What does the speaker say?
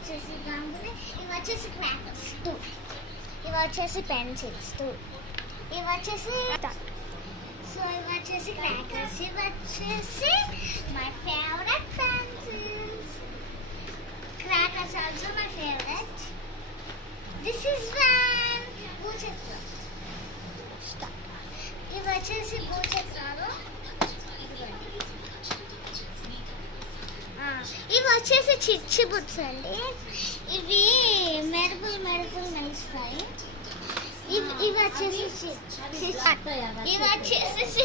వచ్చేసి గమ్ములు, ఇవి వచ్చేసి క్రాకర్స్ 2, ఇవి వచ్చేసి పెన్సిల్స్ 2, ఇవి వచ్చేసి సో ఇవి వచ్చేసి క్రాకర్స్, ఇవి వచ్చేసి my favourite pencils. Crackers also my favourite. This is one భూచక్రం. ఇవి వచ్చేసి భూచక్రాలు. ఇవి వచ్చేసి చిచ్చి బుట్స్ అండి. ఇవి మెరుపులు మెరుస్తాయి. ఇవి వచ్చేసి ఇవి వచ్చేసి